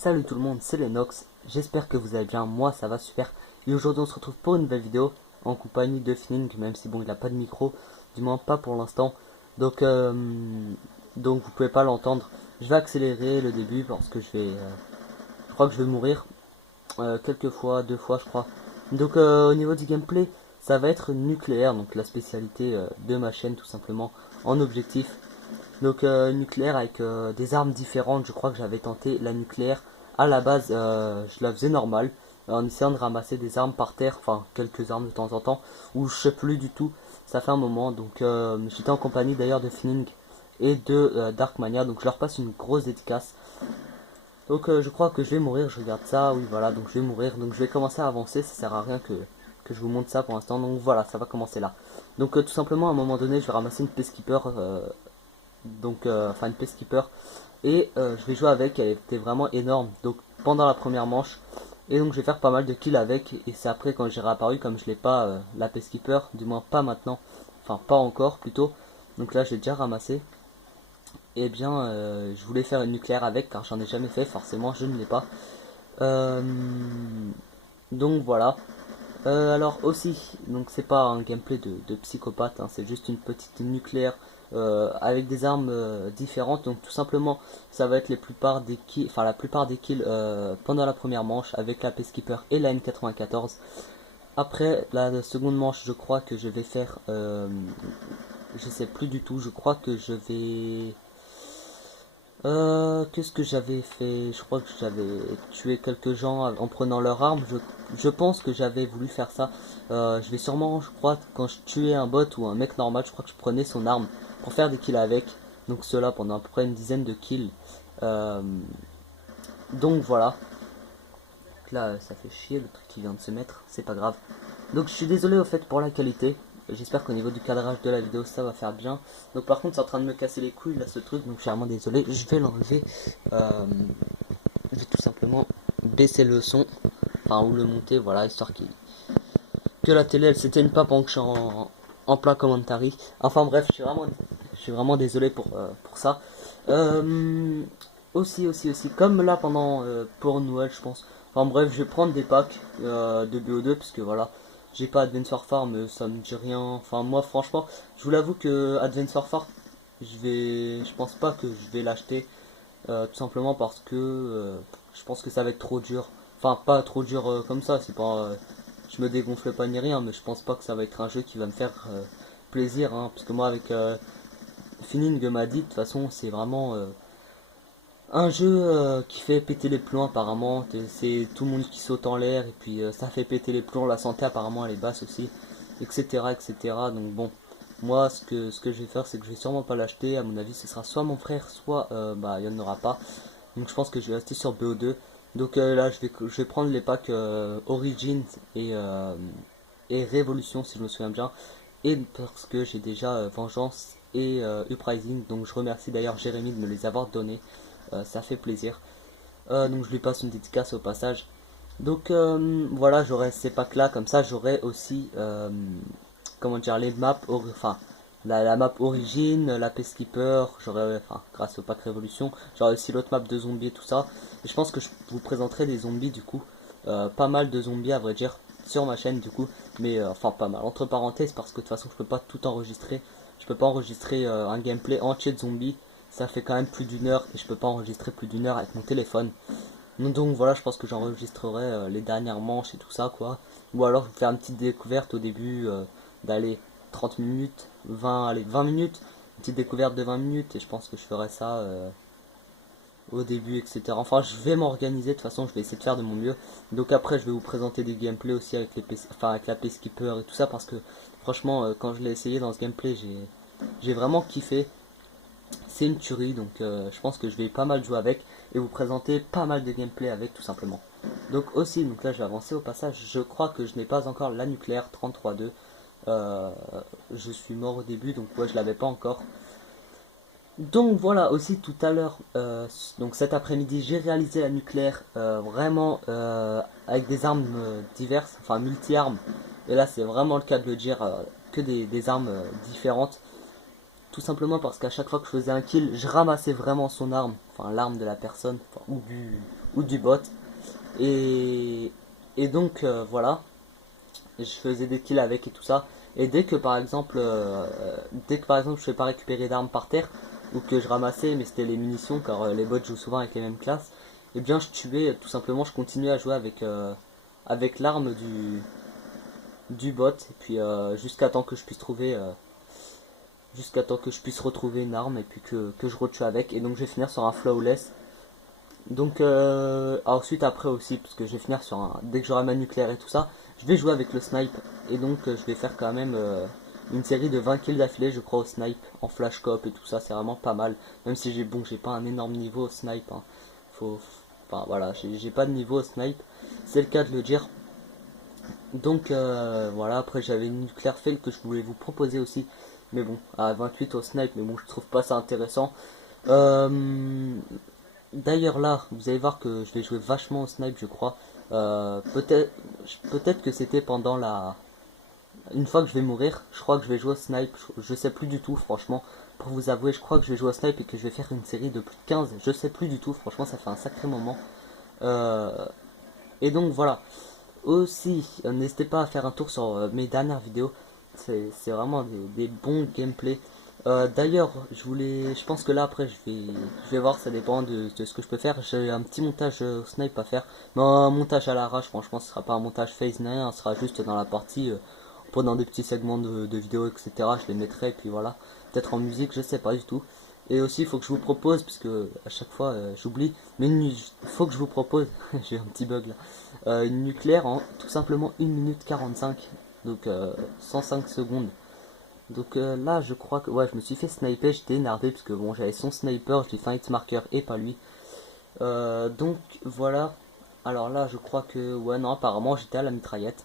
Salut tout le monde, c'est Lennox, j'espère que vous allez bien, moi ça va super. Et aujourd'hui on se retrouve pour une nouvelle vidéo en compagnie de Finning, même si bon il n'a pas de micro, du moins pas pour l'instant. Donc, donc vous pouvez pas l'entendre. Je vais accélérer le début parce que je crois que je vais mourir quelques fois, deux fois je crois. Donc au niveau du gameplay, ça va être nucléaire, donc la spécialité de ma chaîne tout simplement en objectif. Donc nucléaire avec des armes différentes. Je crois que j'avais tenté la nucléaire. À la base, je la faisais normale, en essayant de ramasser des armes par terre, enfin quelques armes de temps en temps, ou je sais plus du tout. Ça fait un moment. Donc j'étais en compagnie d'ailleurs de Finning et de Darkmania. Donc je leur passe une grosse dédicace. Donc je crois que je vais mourir. Je regarde ça. Oui voilà. Donc je vais mourir. Donc je vais commencer à avancer. Ça sert à rien que je vous montre ça pour l'instant. Donc voilà, ça va commencer là. Donc tout simplement à un moment donné, je vais ramasser une Peacekeeper donc enfin une Peacekeeper et je vais jouer avec. Elle était vraiment énorme donc pendant la première manche, et donc je vais faire pas mal de kills avec, et c'est après quand j'ai réapparu, comme je l'ai pas la Peacekeeper, du moins pas maintenant, enfin pas encore plutôt, donc là j'ai déjà ramassé. Et bien je voulais faire une nucléaire avec car j'en ai jamais fait, forcément je ne l'ai pas. Euh, donc voilà. Alors aussi, donc c'est pas un gameplay de psychopathe, hein, c'est juste une petite nucléaire avec des armes différentes. Donc tout simplement, ça va être les plupart des kills, enfin la plupart des kills pendant la première manche avec la Peacekeeper et la N94. Après la seconde manche, je crois que je vais faire, je sais plus du tout, je crois que je vais qu'est-ce que j'avais fait? Je crois que j'avais tué quelques gens en prenant leur arme. Je pense que j'avais voulu faire ça. Je vais sûrement, je crois, quand je tuais un bot ou un mec normal, je crois que je prenais son arme pour faire des kills avec. Donc cela pendant à peu près une dizaine de kills. Euh, donc voilà. Là, ça fait chier le truc qui vient de se mettre. C'est pas grave. Donc je suis désolé au fait pour la qualité. J'espère qu'au niveau du cadrage de la vidéo ça va faire bien. Donc par contre c'est en train de me casser les couilles là ce truc, donc je suis vraiment désolé. Je vais l'enlever. Je vais tout simplement baisser le son, enfin ou le monter, voilà, histoire que la télé elle s'éteigne pas pendant que je suis en plein commentary. Enfin bref, je suis vraiment désolé pour ça. Euh, aussi, comme là pendant pour Noël je pense. Enfin bref, je vais prendre des packs de BO2 parce que voilà, j'ai pas Advance Warfare mais ça me dit rien. Enfin moi franchement, je vous l'avoue que Advance Warfare, je pense pas que je vais l'acheter. Tout simplement parce que je pense que ça va être trop dur. Enfin, pas trop dur comme ça, c'est pas. Je me dégonfle pas ni rien, mais je pense pas que ça va être un jeu qui va me faire plaisir, hein, parce que moi, avec Finning m'a dit, de toute façon, c'est vraiment un jeu qui fait péter les plombs, apparemment. C'est tout le monde qui saute en l'air, et puis ça fait péter les plombs. La santé, apparemment, elle est basse aussi, etc. etc. Donc, bon. Moi, ce que je vais faire, c'est que je vais sûrement pas l'acheter. À mon avis, ce sera soit mon frère, soit bah, il n'y en aura pas. Donc je pense que je vais rester sur BO2. Donc là je vais prendre les packs Origins et Révolution si je me souviens bien. Et parce que j'ai déjà Vengeance et Uprising. Donc je remercie d'ailleurs Jérémy de me les avoir donnés. Ça fait plaisir. Donc je lui passe une dédicace au passage. Donc voilà, j'aurai ces packs là, comme ça j'aurai aussi comment dire, les maps, enfin la map origine, la Peacekeeper, j'aurai, enfin grâce au pack Révolution, j'aurai aussi l'autre map de zombies et tout ça. Et je pense que je vous présenterai des zombies du coup, pas mal de zombies à vrai dire, sur ma chaîne du coup, mais enfin pas mal, entre parenthèses, parce que de toute façon je peux pas tout enregistrer, je peux pas enregistrer un gameplay entier de zombies, ça fait quand même plus d'une heure, et je peux pas enregistrer plus d'une heure avec mon téléphone. Donc voilà, je pense que j'enregistrerai les dernières manches et tout ça quoi. Ou alors je vais faire une petite découverte au début d'aller 30 minutes, 20, allez 20 minutes, une petite découverte de 20 minutes, et je pense que je ferai ça au début, etc. Enfin je vais m'organiser, de toute façon je vais essayer de faire de mon mieux. Donc après je vais vous présenter des gameplays aussi avec enfin avec la Peacekeeper et tout ça, parce que franchement quand je l'ai essayé dans ce gameplay j'ai vraiment kiffé. C'est une tuerie, donc je pense que je vais pas mal jouer avec et vous présenter pas mal de gameplay avec tout simplement. Donc aussi, donc là je vais avancer au passage, je crois que je n'ai pas encore la nucléaire 33.2. Euh, je suis mort au début, donc ouais je l'avais pas encore. Donc voilà, aussi tout à l'heure, donc cet après-midi, j'ai réalisé la nucléaire vraiment avec des armes diverses, enfin multi-armes. Et là c'est vraiment le cas de le dire, que des armes différentes. tout simplement parce qu'à chaque fois que je faisais un kill, je ramassais vraiment son arme, enfin l'arme de la personne, enfin, ou du bot. Et, et donc voilà, je faisais des kills avec et tout ça. Et dès que par exemple je fais pas récupérer d'armes par terre, ou que je ramassais, mais c'était les munitions, car les bots jouent souvent avec les mêmes classes, et bien je tuais, tout simplement je continuais à jouer avec l'arme du bot, et puis jusqu'à temps que je puisse retrouver une arme, et puis que je retue avec, et donc je vais finir sur un flawless. Donc ensuite après aussi, parce que je vais finir sur un, dès que j'aurai ma nucléaire et tout ça, je vais jouer avec le snipe, et donc je vais faire quand même une série de 20 kills d'affilée je crois au snipe, en flash cop et tout ça, c'est vraiment pas mal, même si j'ai pas un énorme niveau au snipe, hein. Enfin voilà, j'ai pas de niveau au snipe, c'est le cas de le dire. Donc voilà, après j'avais une nucléaire fail que je voulais vous proposer aussi, mais bon, à 28 au snipe, mais bon je trouve pas ça intéressant. Euh, D'ailleurs là, vous allez voir que je vais jouer vachement au snipe, je crois. Peut-être que c'était pendant la... Une fois que je vais mourir, je crois que je vais jouer au snipe. Je sais plus du tout, franchement. Pour vous avouer, je crois que je vais jouer au snipe et que je vais faire une série de plus de 15. Je sais plus du tout, franchement, ça fait un sacré moment. Euh, et donc voilà. Aussi, n'hésitez pas à faire un tour sur mes dernières vidéos. C'est vraiment des bons gameplays. D'ailleurs, je pense que là après je vais voir, ça dépend de ce que je peux faire. J'ai un petit montage snipe à faire, mais un montage à l'arrache. Franchement, ce sera pas un montage phase ni rien, ce sera juste dans la partie, pendant des petits segments de vidéos, etc. Je les mettrai, et puis voilà. Peut-être en musique, je sais pas du tout. Et aussi, il faut que je vous propose, puisque à chaque fois j'oublie, mais il faut que je vous propose, j'ai un petit bug là, une nucléaire en tout simplement 1 minute 45, donc 105 secondes. Donc là, je crois que, ouais, je me suis fait sniper, j'étais énervé, parce que bon, j'avais son sniper, je l'ai fait un hit marker et pas lui. Donc voilà, alors là, je crois que, ouais, non, apparemment j'étais à la mitraillette.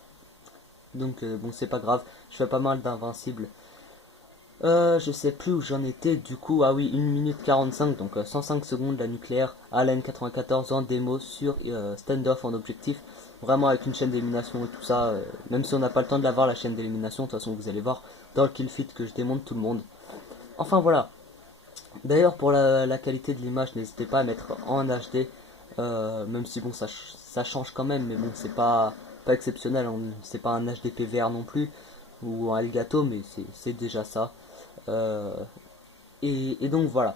Donc bon, c'est pas grave, je fais pas mal d'invincibles. Je sais plus où j'en étais du coup. Ah oui, 1 minute 45, donc 105 secondes la nucléaire. Allen 94 en démo sur standoff en objectif. Vraiment avec une chaîne d'élimination et tout ça. Même si on n'a pas le temps de l'avoir la chaîne d'élimination, de toute façon vous allez voir dans le kill feed que je démonte tout le monde. Enfin voilà. D'ailleurs pour la qualité de l'image, n'hésitez pas à mettre en HD. Même si bon ça change quand même, mais bon c'est pas exceptionnel. C'est pas un HD PVR non plus. Ou un Elgato, mais c'est déjà ça. Euh, et donc voilà.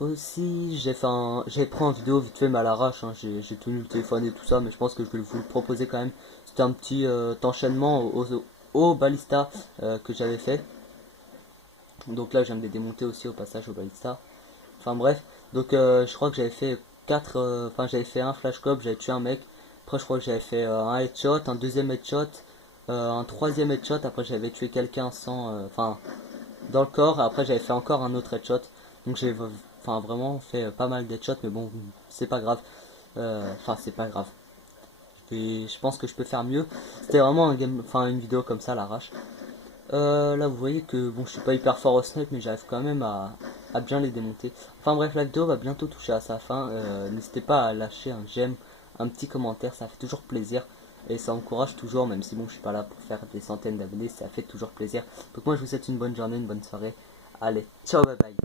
Aussi, j'ai pris en vidéo vite fait, mais à l'arrache, hein. J'ai tenu le téléphone et tout ça, mais je pense que je vais vous le proposer quand même. C'était un petit enchaînement au balista que j'avais fait. Donc là, je viens de les démonter aussi au passage au balista. Enfin bref, donc je crois que j'avais fait 4, enfin j'avais fait un flash cop, j'avais tué un mec. Après, je crois que j'avais fait un headshot, un deuxième headshot, un troisième headshot. Après, j'avais tué quelqu'un sans, enfin, dans le corps. Et après, j'avais fait encore un autre headshot. Donc j'ai enfin vraiment fait pas mal d'headshots, mais bon, c'est pas grave. Enfin, c'est pas grave. Je pense que je peux faire mieux. C'était vraiment un game, enfin une vidéo comme ça à l'arrache. Là, vous voyez que bon, je suis pas hyper fort au snipe, mais j'arrive quand même à bien les démonter. Enfin bref, la vidéo va bientôt toucher à sa fin. N'hésitez pas à lâcher un j'aime, un petit commentaire, ça fait toujours plaisir. Et ça encourage toujours, même si bon, je suis pas là pour faire des centaines d'abonnés, ça fait toujours plaisir. Donc moi, je vous souhaite une bonne journée, une bonne soirée. Allez, ciao, bye bye.